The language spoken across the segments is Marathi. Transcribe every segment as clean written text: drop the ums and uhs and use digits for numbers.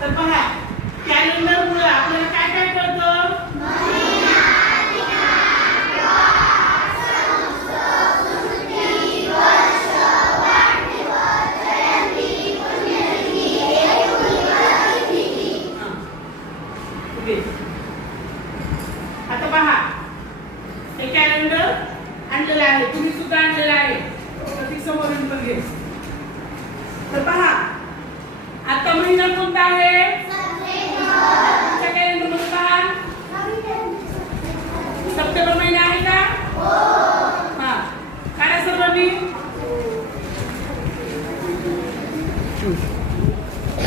तर पहा कॅलेंडरमुळे आपल्याला काय काय कळतं? आता पहा हे कॅलेंडर आणलेलं आहे, तुम्ही सुद्धा आणलेलं आहे, प्रतीक समोरून पण घे. तर पहा आता महिना कोणता आहे? तुमच्या कॅलेंडर मध्ये पहा सप्टेंबर महिना आहे का? हा काढा सर्वांनी.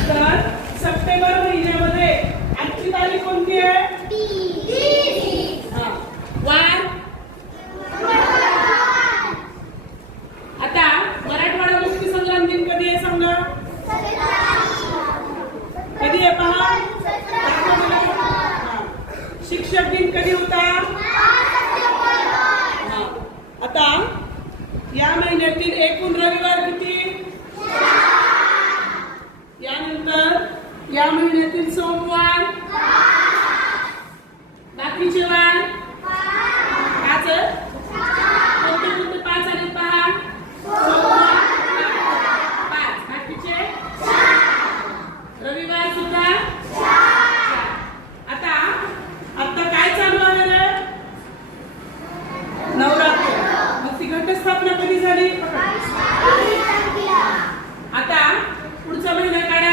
तर सप्टेंबर महिन्यामध्ये आजची तारीख कोणती आहे? वार. आता मराठवाडा मुक्ती संग्राम दिन कधी आहे सांगा? कधी आहे पहा? शिक्षक दिन कधी होता? आता या महिन्यातील एकूण रविवार किती? यानंतर या महिन्यातील सोमवार, बाकीचे वार पाच. कोणते कोणते पाच आहेत पहा? सोमवार पाच, बाकीचे रविवार सुद्धा. आता आता काय चालू आहे रे? नवरात्र. मग ती घटस्थापना कधी झाली? आता पुढचा महिना काढा.